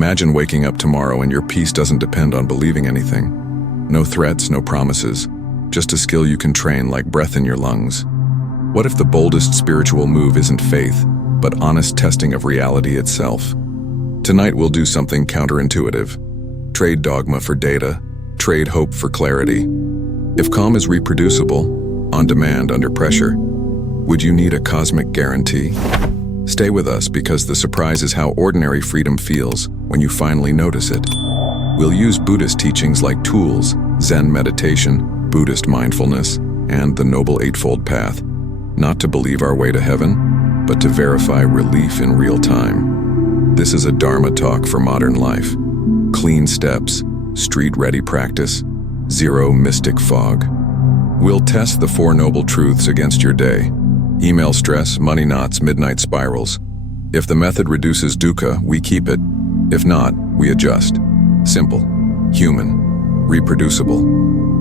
Imagine waking up tomorrow and your peace doesn't depend on believing anything. No threats, no promises, just a skill you can train like breath in your lungs. What if the boldest spiritual move isn't faith, but honest testing of reality itself? Tonight we'll do something counterintuitive. Trade dogma for data, trade hope for clarity. If calm is reproducible, on demand, under pressure, would you need a cosmic guarantee? Stay with us because the surprise is how ordinary freedom feels when you finally notice it. We'll use Buddhist teachings like tools, Zen meditation, Buddhist mindfulness, and the Noble Eightfold Path, not to believe our way to heaven, but to verify relief in real time. This is a Dharma talk for modern life. Clean steps, street-ready practice, zero mystic fog. We'll test the Four Noble Truths against your day. Email stress, money knots, midnight spirals. If the method reduces dukkha, we keep it. If not, we adjust. Simple, human, reproducible.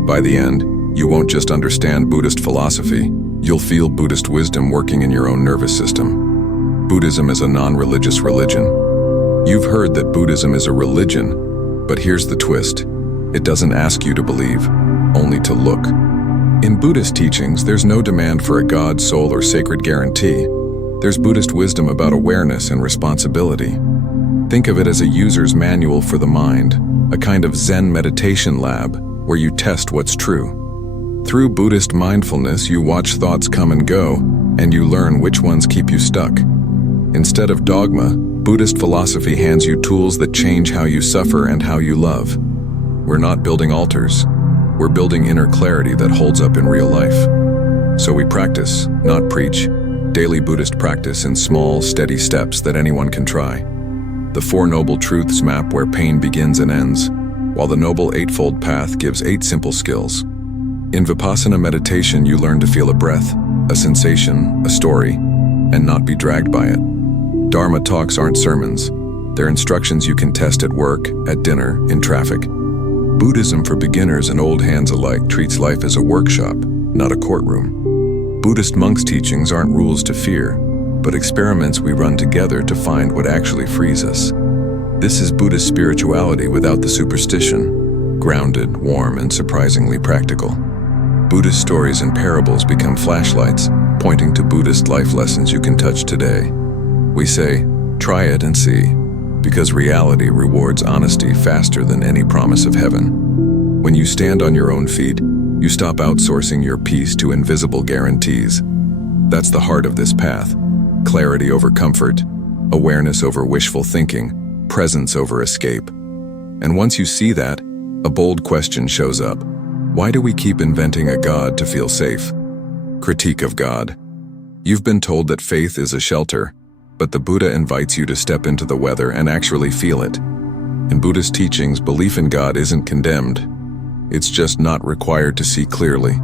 By the end, you won't just understand Buddhist philosophy, you'll feel Buddhist wisdom working in your own nervous system. Buddhism is a non-religious religion. You've heard that Buddhism is a religion, but here's the twist. It doesn't ask you to believe, only to look. In Buddhist teachings, there's no demand for a God, soul, or sacred guarantee. There's Buddhist wisdom about awareness and responsibility. Think of it as a user's manual for the mind, a kind of Zen meditation lab where you test what's true. Through Buddhist mindfulness, you watch thoughts come and go, and you learn which ones keep you stuck. Instead of dogma, Buddhist philosophy hands you tools that change how you suffer and how you love. We're not building altars. We're building inner clarity that holds up in real life. So we practice, not preach, daily Buddhist practice in small, steady steps that anyone can try. The Four Noble Truths map where pain begins and ends, while the Noble Eightfold Path gives 8 simple skills. In Vipassana meditation, you learn to feel a breath, a sensation, a story, and not be dragged by it. Dharma talks aren't sermons. They're instructions you can test at work, at dinner, in traffic. Buddhism for beginners and old hands alike treats life as a workshop, not a courtroom. Buddhist monks' teachings aren't rules to fear, but experiments we run together to find what actually frees us. This is Buddhist spirituality without the superstition, grounded, warm, and surprisingly practical. Buddhist stories and parables become flashlights, pointing to Buddhist life lessons you can touch today. We say, try it and see, because reality rewards honesty faster than any promise of heaven. When you stand on your own feet, you stop outsourcing your peace to invisible guarantees. That's the heart of this path. Clarity over comfort, awareness over wishful thinking, presence over escape. And once you see that, a bold question shows up. Why do we keep inventing a God to feel safe? Critique of God. You've been told that faith is a shelter, but the Buddha invites you to step into the weather and actually feel it. In Buddhist teachings, belief in God isn't condemned. It's just not required to see clearly.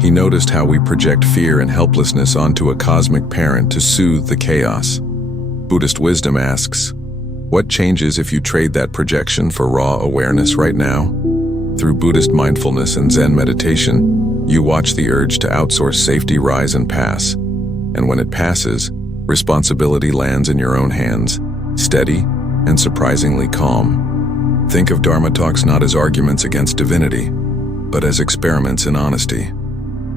He noticed how we project fear and helplessness onto a cosmic parent to soothe the chaos. Buddhist wisdom asks, what changes if you trade that projection for raw awareness right now? Through Buddhist mindfulness and Zen meditation, you watch the urge to outsource safety rise and pass. And when it passes, responsibility lands in your own hands, steady and surprisingly calm. Think of Dharma talks not as arguments against divinity, but as experiments in honesty.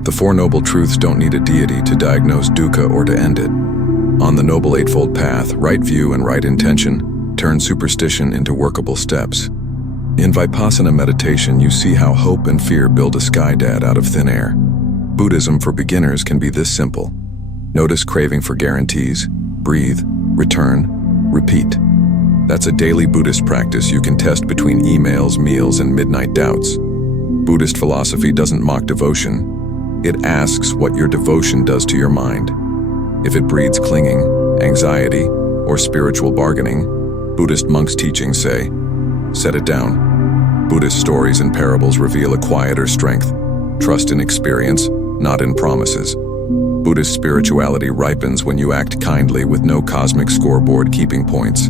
The Four Noble Truths don't need a deity to diagnose dukkha or to end it. On the Noble Eightfold Path, right view and right intention turn superstition into workable steps. In Vipassana meditation, you see how hope and fear build a sky dad out of thin air. Buddhism for beginners can be this simple. Notice craving for guarantees, breathe, return, repeat. That's a daily Buddhist practice you can test between emails, meals, and midnight doubts. Buddhist philosophy doesn't mock devotion. It asks what your devotion does to your mind. If it breeds clinging, anxiety, or spiritual bargaining, Buddhist monks' teachings say, set it down. Buddhist stories and parables reveal a quieter strength. Trust in experience, not in promises. Buddhist spirituality ripens when you act kindly with no cosmic scoreboard keeping points.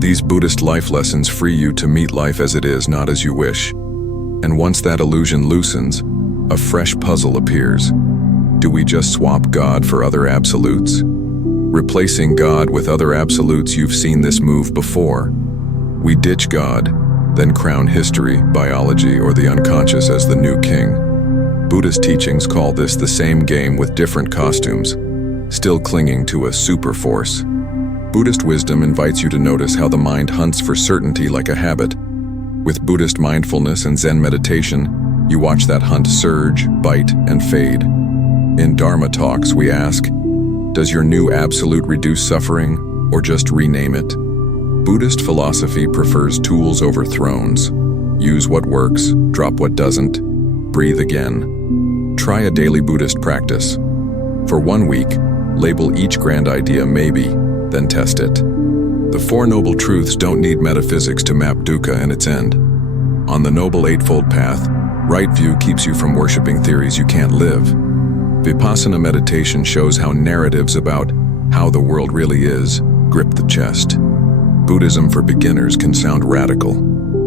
These Buddhist life lessons free you to meet life as it is, not as you wish. And once that illusion loosens, a fresh puzzle appears. Do we just swap God for other absolutes? Replacing God with other absolutes, you've seen this move before. We ditch God, then crown history, biology, or the unconscious as the new king. Buddhist teachings call this the same game with different costumes, still clinging to a super force. Buddhist wisdom invites you to notice how the mind hunts for certainty like a habit. With Buddhist mindfulness and Zen meditation, you watch that hunt surge, bite, and fade. In Dharma talks, we ask, does your new absolute reduce suffering, or just rename it? Buddhist philosophy prefers tools over thrones. Use what works, drop what doesn't, breathe again. Try a daily Buddhist practice. For 1 week, label each grand idea maybe, then test it. The Four Noble Truths don't need metaphysics to map dukkha and its end. On the Noble Eightfold Path, right view keeps you from worshiping theories you can't live. Vipassana meditation shows how narratives about how the world really is grip the chest. Buddhism for beginners can sound radical.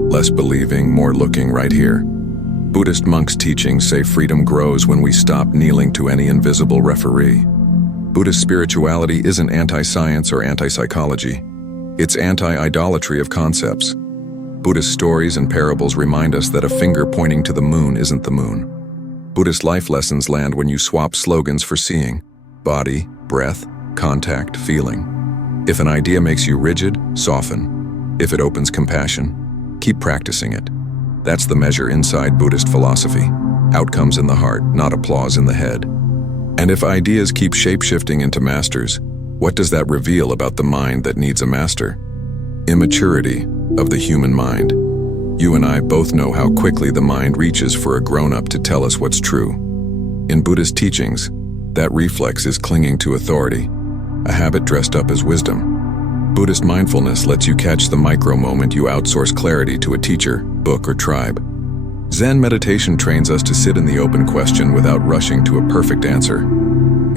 Less believing, more looking right here. Buddhist monks' teachings say freedom grows when we stop kneeling to any invisible referee. Buddhist spirituality isn't anti-science or anti-psychology. It's anti-idolatry of concepts. Buddhist stories and parables remind us that a finger pointing to the moon isn't the moon. Buddhist life lessons land when you swap slogans for seeing: body, breath, contact, feeling. If an idea makes you rigid, soften. If it opens compassion, keep practicing it. That's the measure inside Buddhist philosophy. Outcomes in the heart, not applause in the head. And if ideas keep shape-shifting into masters, what does that reveal about the mind that needs a master? Immaturity of the human mind. You and I both know how quickly the mind reaches for a grown-up to tell us what's true. In Buddhist teachings, that reflex is clinging to authority, a habit dressed up as wisdom. Buddhist mindfulness lets you catch the micro-moment you outsource clarity to a teacher, book, or tribe. Zen meditation trains us to sit in the open question without rushing to a perfect answer.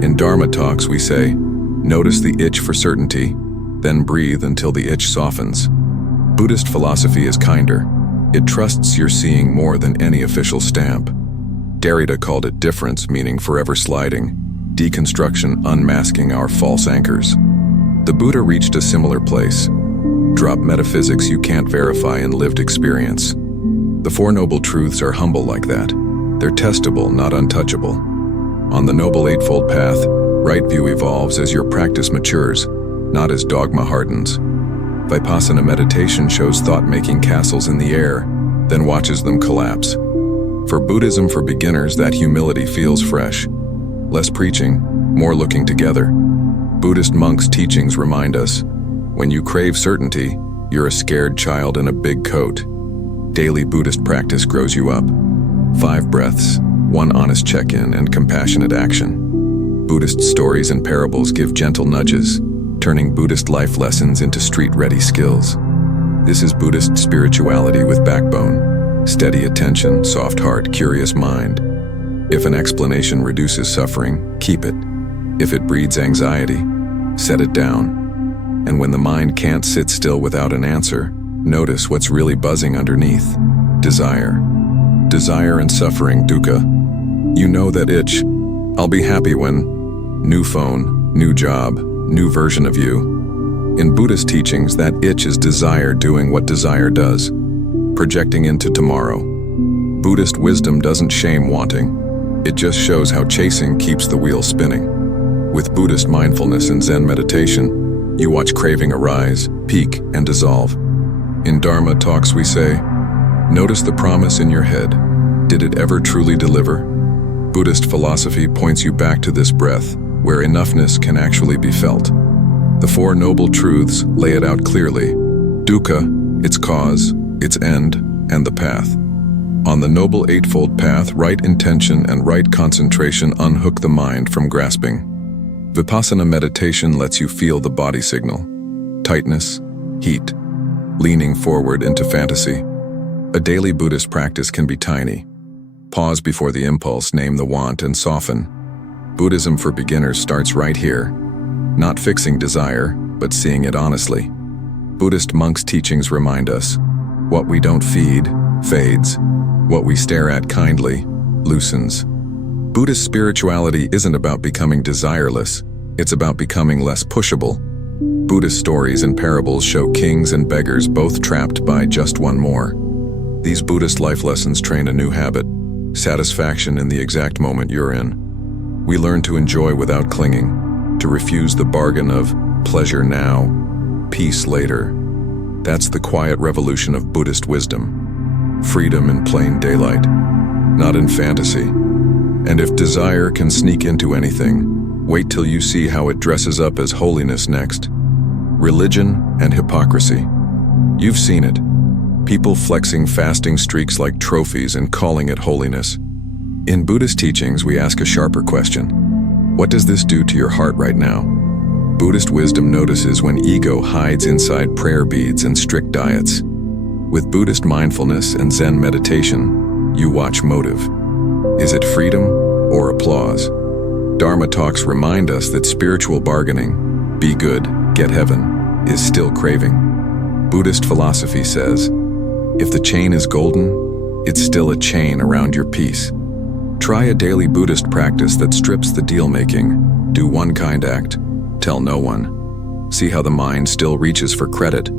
In Dharma talks, we say, notice the itch for certainty, then breathe until the itch softens. Buddhist philosophy is kinder. It trusts you're seeing more than any official stamp. Derrida called it difference, meaning forever sliding, deconstruction unmasking our false anchors. The Buddha reached a similar place. Drop metaphysics you can't verify in lived experience. The Four Noble Truths are humble like that. They're testable, not untouchable. On the Noble Eightfold Path, right view evolves as your practice matures, not as dogma hardens. Vipassana meditation shows thought-making castles in the air, then watches them collapse. For Buddhism for beginners, that humility feels fresh. Less preaching, more looking together. Buddhist monks' teachings remind us, when you crave certainty, you're a scared child in a big coat. Daily Buddhist practice grows you up. 5 breaths, 1 honest check-in, and compassionate action. Buddhist stories and parables give gentle nudges, turning Buddhist life lessons into street-ready skills. This is Buddhist spirituality with backbone, steady attention, soft heart, curious mind. If an explanation reduces suffering, keep it. If it breeds anxiety, set it down. And when the mind can't sit still without an answer, notice what's really buzzing underneath. Desire. Desire and suffering, dukkha. You know that itch. I'll be happy when. New phone, new job, new version of you. In Buddhist teachings, that itch is desire doing what desire does, projecting into tomorrow. Buddhist wisdom doesn't shame wanting. It just shows how chasing keeps the wheel spinning. With Buddhist mindfulness and Zen meditation, you watch craving arise, peak, and dissolve. In Dharma talks we say, notice the promise in your head. Did it ever truly deliver? Buddhist philosophy points you back to this breath, where enoughness can actually be felt. The Four Noble Truths lay it out clearly. Dukkha, its cause, its end, and the path. On the Noble Eightfold Path, right intention and right concentration unhook the mind from grasping. Vipassana meditation lets you feel the body signal. Tightness, heat, leaning forward into fantasy. A daily Buddhist practice can be tiny. Pause before the impulse, name the want, and soften. Buddhism for beginners starts right here. Not fixing desire, but seeing it honestly. Buddhist monks' teachings remind us, what we don't feed, fades. What we stare at kindly, loosens. Buddhist spirituality isn't about becoming desireless, it's about becoming less pushable. Buddhist stories and parables show kings and beggars both trapped by just one more. These Buddhist life lessons train a new habit, satisfaction in the exact moment you're in. We learn to enjoy without clinging, to refuse the bargain of pleasure now, peace later. That's the quiet revolution of Buddhist wisdom. Freedom in plain daylight, not in fantasy. And if desire can sneak into anything, wait till you see how it dresses up as holiness next. Religion and hypocrisy. You've seen it. People flexing fasting streaks like trophies and calling it holiness. In Buddhist teachings, we ask a sharper question. What does this do to your heart right now? Buddhist wisdom notices when ego hides inside prayer beads and strict diets. With Buddhist mindfulness and Zen meditation, you watch motive. Is it freedom or applause? Dharma talks remind us that spiritual bargaining, be good, get heaven, is still craving. Buddhist philosophy says, if the chain is golden, it's still a chain around your peace. Try a daily Buddhist practice that strips the deal-making. Do one kind act, tell no one. See how the mind still reaches for credit.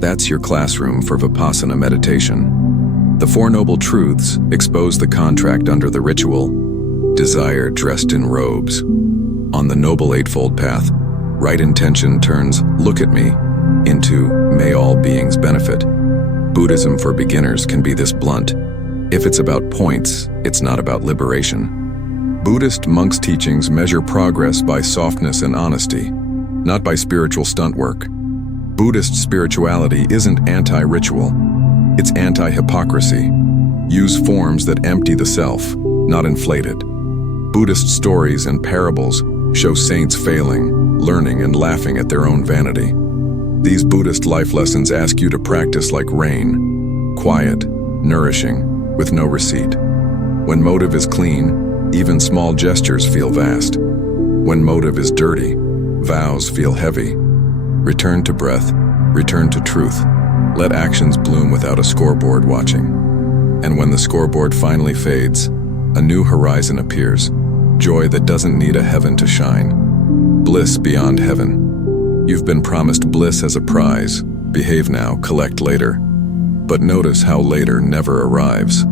That's your classroom for Vipassana meditation. The Four Noble Truths expose the contract under the ritual, desire dressed in robes. On the Noble Eightfold Path, right intention turns look at me into may all beings benefit. Buddhism for beginners can be this blunt. If it's about points, it's not about liberation. Buddhist monks' teachings measure progress by softness and honesty, not by spiritual stunt work. Buddhist spirituality isn't anti-ritual, it's anti-hypocrisy. Use forms that empty the self, not inflate it. Buddhist stories and parables show saints failing, learning, and laughing at their own vanity. These Buddhist life lessons ask you to practice like rain, quiet, nourishing, with no receipt. When motive is clean, even small gestures feel vast. When motive is dirty, vows feel heavy. Return to breath, return to truth. Let actions bloom without a scoreboard watching. And when the scoreboard finally fades, a new horizon appears. Joy that doesn't need a heaven to shine. Bliss beyond heaven. You've been promised bliss as a prize. Behave now, collect later. But notice how later never arrives.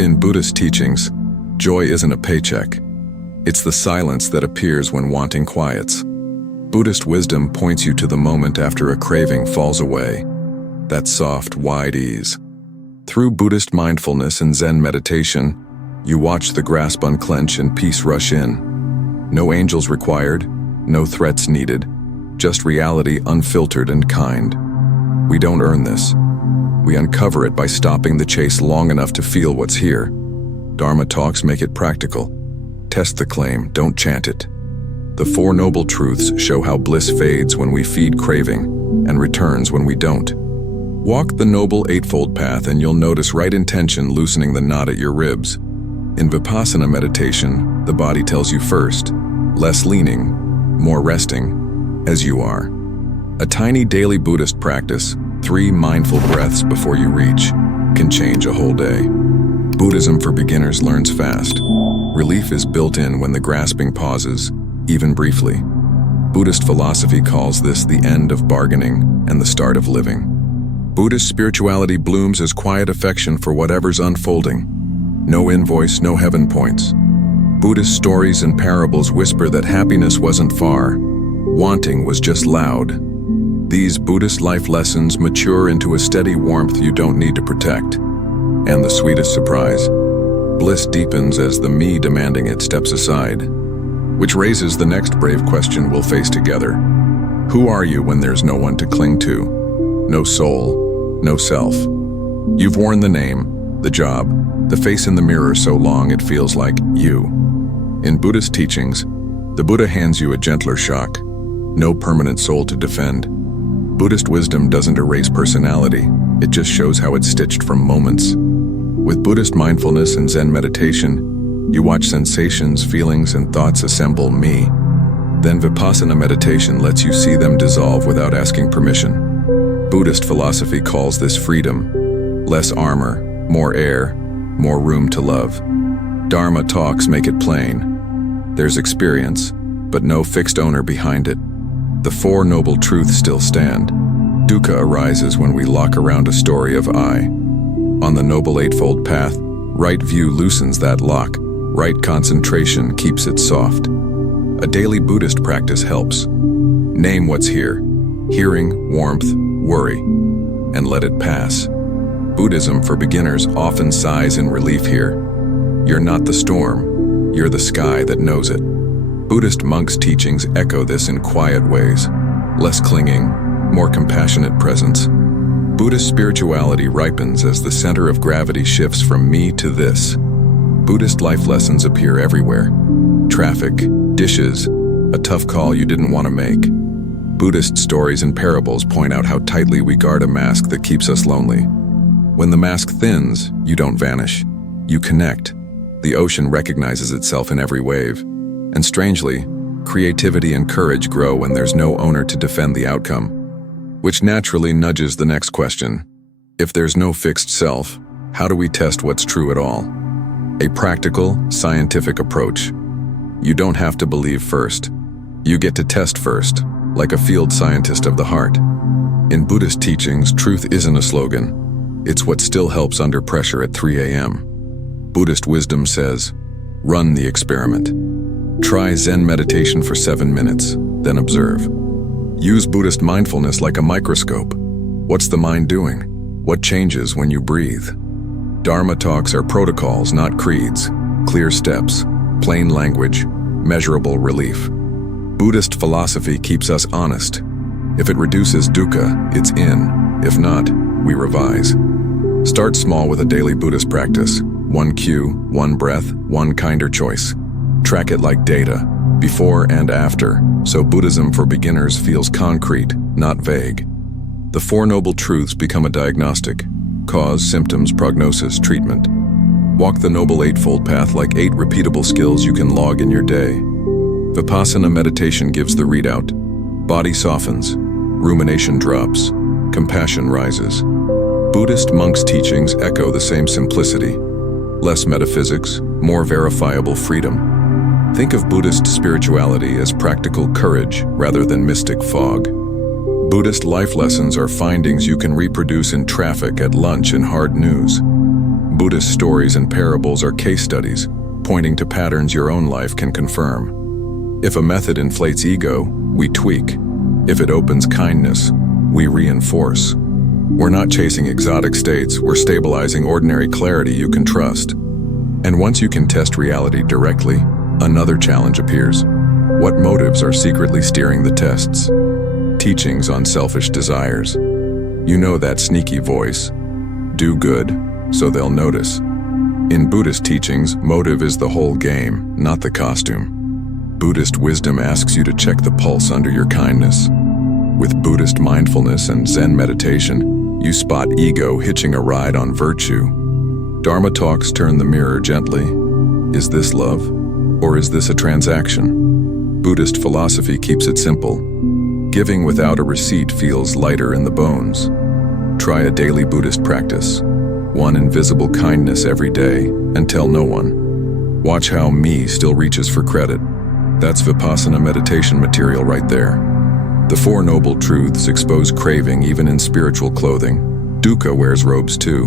In Buddhist teachings, joy isn't a paycheck. It's the silence that appears when wanting quiets. Buddhist wisdom points you to the moment after a craving falls away. That soft, wide ease. Through Buddhist mindfulness and Zen meditation, you watch the grasp unclench and peace rush in. No angels required, no threats needed, just reality unfiltered and kind. We don't earn this. We uncover it by stopping the chase long enough to feel what's here. Dharma talks make it practical. Test the claim, don't chant it. The Four Noble Truths show how bliss fades when we feed craving and returns when we don't. Walk the Noble Eightfold Path and you'll notice right intention loosening the knot at your ribs. In Vipassana meditation, the body tells you first, less leaning, more resting, as you are. A tiny daily Buddhist practice, 3 mindful breaths before you reach, can change a whole day. Buddhism for beginners learns fast. Relief is built in when the grasping pauses, even briefly. Buddhist philosophy calls this the end of bargaining and the start of living. Buddhist spirituality blooms as quiet affection for whatever's unfolding. No invoice, no heaven points. Buddhist stories and parables whisper that happiness wasn't far. Wanting was just loud. These Buddhist life lessons mature into a steady warmth you don't need to protect. And the sweetest surprise, bliss deepens as the me demanding it steps aside. Which raises the next brave question we'll face together. Who are you when there's no one to cling to? No soul, no self. You've worn the name, the job, the face in the mirror so long it feels like you. In Buddhist teachings, the Buddha hands you a gentler shock, no permanent soul to defend. Buddhist wisdom doesn't erase personality, it just shows how it's stitched from moments. With Buddhist mindfulness and Zen meditation, you watch sensations, feelings, and thoughts assemble me. Then Vipassana meditation lets you see them dissolve without asking permission. Buddhist philosophy calls this freedom. Less armor, more air, more room to love. Dharma talks make it plain. There's experience, but no fixed owner behind it. the Four Noble Truths still stand. Dukkha arises when we lock around a story of I. On the Noble Eightfold Path, right view loosens that lock, right concentration keeps it soft. A daily Buddhist practice helps. Name what's here: hearing, warmth, worry, and let it pass. Buddhism for beginners often sighs in relief here. You're not the storm, you're the sky that knows it. Buddhist monks' teachings echo this in quiet ways. Less clinging, more compassionate presence. Buddhist spirituality ripens as the center of gravity shifts from me to this. Buddhist life lessons appear everywhere. Traffic, dishes, a tough call you didn't want to make. Buddhist stories and parables point out how tightly we guard a mask that keeps us lonely. When the mask thins, you don't vanish. You connect. The ocean recognizes itself in every wave. And strangely, creativity and courage grow when there's no owner to defend the outcome. Which naturally nudges the next question. If there's no fixed self, how do we test what's true at all? A practical, scientific approach. You don't have to believe first. You get to test first, like a field scientist of the heart. In Buddhist teachings, truth isn't a slogan. It's what still helps under pressure at 3 a.m. Buddhist wisdom says, run the experiment. Try Zen meditation for 7 minutes, then observe. Use Buddhist mindfulness like a microscope. What's the mind doing? What changes when you breathe? Dharma talks are protocols, not creeds. Clear steps, plain language, measurable relief. Buddhist philosophy keeps us honest. If it reduces dukkha, it's in. If not, we revise. Start small with a daily Buddhist practice. 1 cue, 1 breath, 1 kinder choice. Track it like data, before and after, so Buddhism for beginners feels concrete, not vague. The Four Noble Truths become a diagnostic: cause, symptoms, prognosis, treatment. Walk the Noble Eightfold Path like 8 repeatable skills you can log in your day. Vipassana meditation gives the readout. Body softens, rumination drops, compassion rises. Buddhist monks' teachings echo the same simplicity. Less metaphysics, more verifiable freedom. Think of Buddhist spirituality as practical courage rather than mystic fog. Buddhist life lessons are findings you can reproduce in traffic, at lunch, and hard news. Buddhist stories and parables are case studies, pointing to patterns your own life can confirm. If a method inflates ego, we tweak. If it opens kindness, we reinforce. We're not chasing exotic states, we're stabilizing ordinary clarity you can trust. And once you can test reality directly, another challenge appears. What motives are secretly steering the tests? Teachings on selfish desires. You know that sneaky voice. Do good, so they'll notice. In Buddhist teachings, motive is the whole game, not the costume. Buddhist wisdom asks you to check the pulse under your kindness. With Buddhist mindfulness and Zen meditation, you spot ego hitching a ride on virtue. Dharma talks turn the mirror gently. Is this love? Or is this a transaction? Buddhist philosophy keeps it simple. Giving without a receipt feels lighter in the bones. Try a daily Buddhist practice. 1 invisible kindness every day, and tell no one. Watch how me still reaches for credit. That's Vipassana meditation material right there. The Four Noble Truths expose craving even in spiritual clothing. Dukkha wears robes too.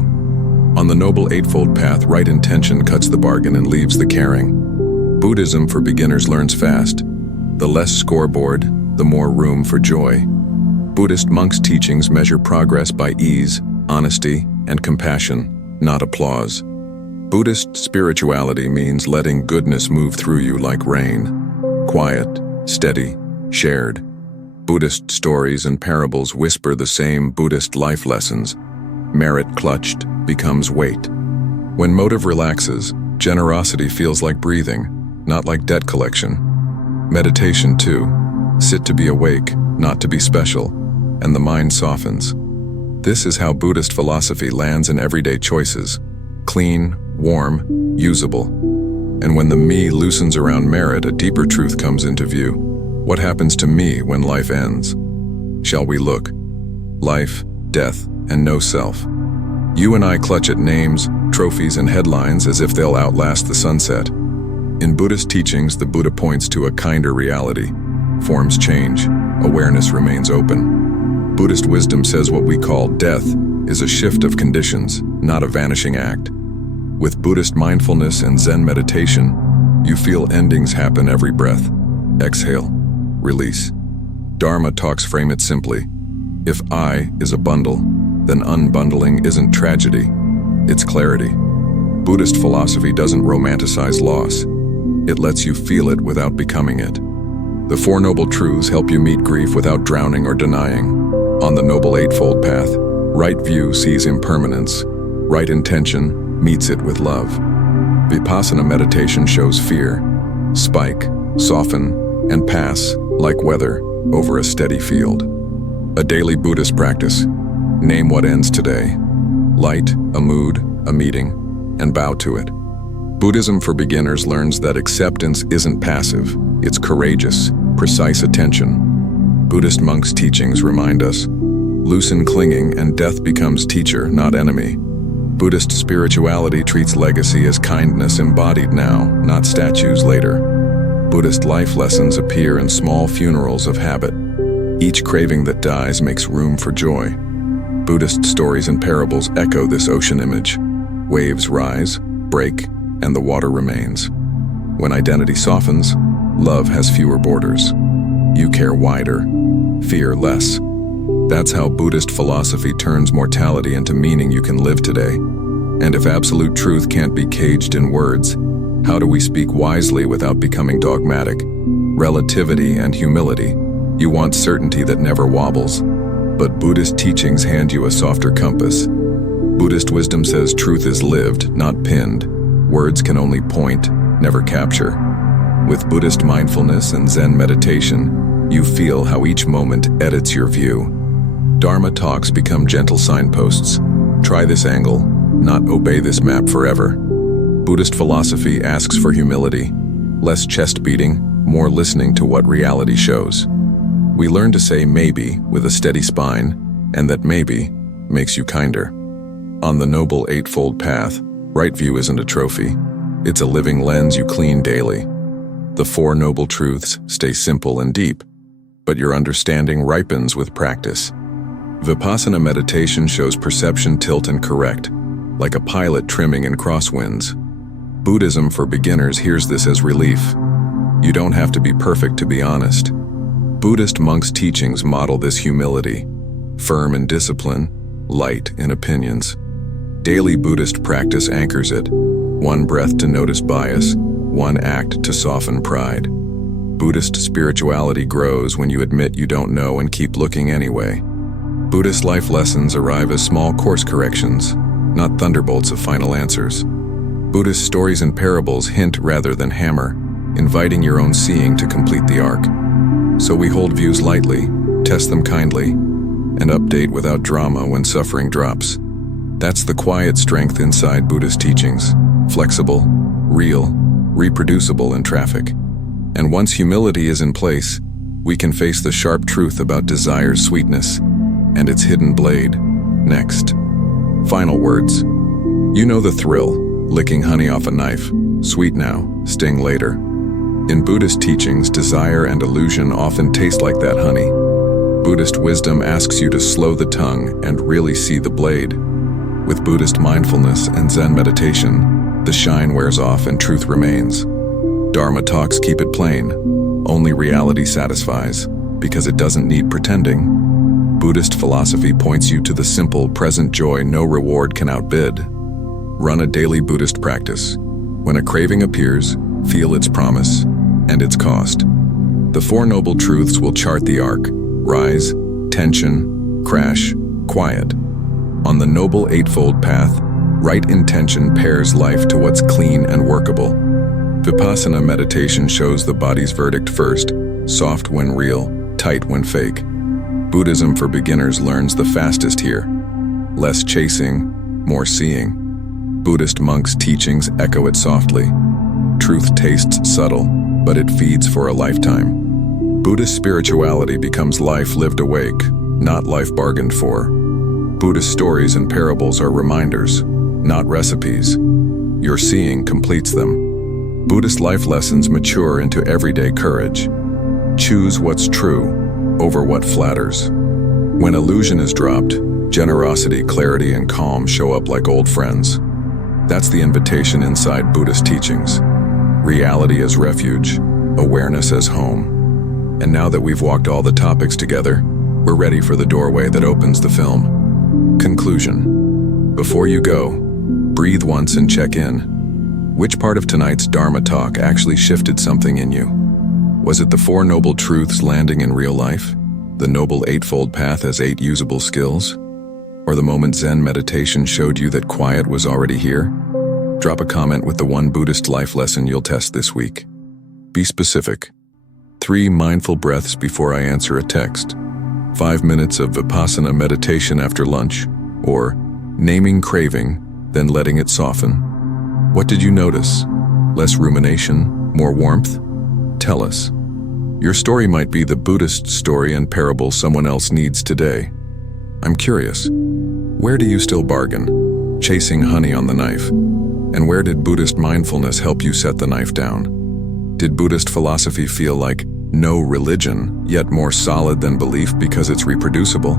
On the Noble Eightfold Path, right intention cuts the bargain and leaves the caring. Buddhism for beginners learns fast. The less scoreboard, the more room for joy. Buddhist monks' teachings measure progress by ease, honesty, and compassion, not applause. Buddhist spirituality means letting goodness move through you like rain. Quiet, steady, shared. Buddhist stories and parables whisper the same Buddhist life lessons. Merit clutched becomes weight. When motive relaxes, generosity feels like breathing, not like debt collection. Meditation too. Sit to be awake, not to be special, and the mind softens. This is how Buddhist philosophy lands in everyday choices. Clean, warm, usable. And when the me loosens around merit, a deeper truth comes into view. What happens to me when life ends? Shall we look? Life, death, and no self. You and I clutch at names, trophies, and headlines as if they'll outlast the sunset. In Buddhist teachings, the Buddha points to a kinder reality. Forms change, awareness remains open. Buddhist wisdom says what we call death is a shift of conditions, not a vanishing act. With Buddhist mindfulness and Zen meditation, you feel endings happen every breath. Exhale, release. Dharma talks frame it simply. If I is a bundle, then unbundling isn't tragedy, it's clarity. Buddhist philosophy doesn't romanticize loss. It lets you feel it without becoming it. The Four Noble Truths help you meet grief without drowning or denying. On the Noble Eightfold Path, right view sees impermanence. Right intention meets it with love. Vipassana meditation shows fear, spike, soften, and pass, like weather, over a steady field. A daily Buddhist practice. Name what ends today. Light, a mood, a meeting, and bow to it. Buddhism for beginners learns that acceptance isn't passive, it's courageous, precise attention. Buddhist monks' teachings remind us, loosen clinging and death becomes teacher, not enemy. Buddhist spirituality treats legacy as kindness embodied now, not statues later. Buddhist life lessons appear in small funerals of habit. Each craving that dies makes room for joy. Buddhist stories and parables echo this ocean image. Waves rise, break, and the water remains. When identity softens, love has fewer borders. You care wider, fear less. That's how Buddhist philosophy turns mortality into meaning you can live today. And if absolute truth can't be caged in words, how do we speak wisely without becoming dogmatic? Relativity and humility. You want certainty that never wobbles. But Buddhist teachings hand you a softer compass. Buddhist wisdom says truth is lived, not pinned. Words can only point, never capture. With Buddhist mindfulness and Zen meditation, you feel how each moment edits your view. Dharma talks become gentle signposts. Try this angle, not obey this map forever. Buddhist philosophy asks for humility, less chest beating, more listening to what reality shows. We learn to say maybe with a steady spine, and that maybe makes you kinder. On the Noble Eightfold Path, right view isn't a trophy. It's a living lens you clean daily. The Four Noble Truths stay simple and deep, but your understanding ripens with practice. Vipassana meditation shows perception tilt and correct, like a pilot trimming in crosswinds. Buddhism for beginners hears this as relief. You don't have to be perfect to be honest. Buddhist monks' teachings model this humility, firm in discipline, light in opinions. Daily Buddhist practice anchors it, one breath to notice bias, one act to soften pride. Buddhist spirituality grows when you admit you don't know and keep looking anyway. Buddhist life lessons arrive as small course corrections, not thunderbolts of final answers. Buddhist stories and parables hint rather than hammer, inviting your own seeing to complete the arc. So we hold views lightly, test them kindly, and update without drama when suffering drops. That's the quiet strength inside Buddhist teachings, flexible, real, reproducible in traffic. And once humility is in place, we can face the sharp truth about desire's sweetness and its hidden blade. Next. Final words. You know the thrill, licking honey off a knife, sweet now, sting later. In Buddhist teachings, desire and illusion often taste like that honey. Buddhist wisdom asks you to slow the tongue and really see the blade. With Buddhist mindfulness and Zen meditation, the shine wears off and truth remains. Dharma talks keep it plain. Only reality satisfies, because it doesn't need pretending. Buddhist philosophy points you to the simple, present joy no reward can outbid. Run a daily Buddhist practice. When a craving appears, feel its promise and its cost. The Four Noble Truths will chart the arc: rise, tension, crash, quiet. On the Noble Eightfold Path, right intention pairs life to what's clean and workable. Vipassana meditation shows the body's verdict first, soft when real, tight when fake. Buddhism for beginners learns the fastest here. Less chasing, more seeing. Buddhist monks' teachings echo it softly. Truth tastes subtle, but it feeds for a lifetime. Buddhist spirituality becomes life lived awake, not life bargained for. Buddhist stories and parables are reminders, not recipes. Your seeing completes them. Buddhist life lessons mature into everyday courage. Choose what's true, over what flatters. When illusion is dropped, generosity, clarity, and calm show up like old friends. That's the invitation inside Buddhist teachings. Reality as refuge, awareness as home. And now that we've walked all the topics together, we're ready for the doorway that opens the film. Conclusion. Before you go, breathe once and check in. Which part of tonight's Dharma talk actually shifted something in you? Was it the Four Noble Truths landing in real life? The Noble Eightfold Path as 8 usable skills? Or the moment Zen meditation showed you that quiet was already here? Drop a comment with the one Buddhist life lesson you'll test this week. Be specific. 3 mindful breaths before I answer a text. 5 minutes of Vipassana meditation after lunch. Or naming craving, then letting it soften. What did you notice? Less rumination? More warmth? Tell us. Your story might be the Buddhist story and parable someone else needs today. I'm curious. Where do you still bargain? Chasing honey on the knife. And where did Buddhist mindfulness help you set the knife down? Did Buddhist philosophy feel like no religion, yet more solid than belief because it's reproducible?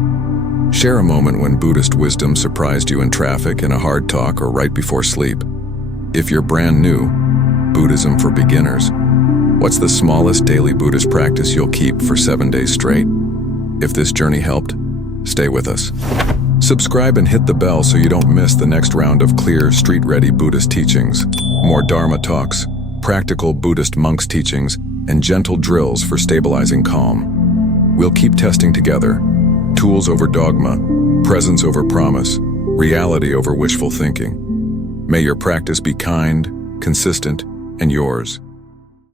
Share a moment when Buddhist wisdom surprised you in traffic, in a hard talk, or right before sleep. If you're brand new, Buddhism for beginners. What's the smallest daily Buddhist practice you'll keep for 7 days straight? If this journey helped, stay with us. Subscribe and hit the bell so you don't miss the next round of clear, street-ready Buddhist teachings. More Dharma talks, practical Buddhist monks' teachings, and gentle drills for stabilizing calm. We'll keep testing together. Tools over dogma, presence over promise, reality over wishful thinking. May your practice be kind, consistent, and yours.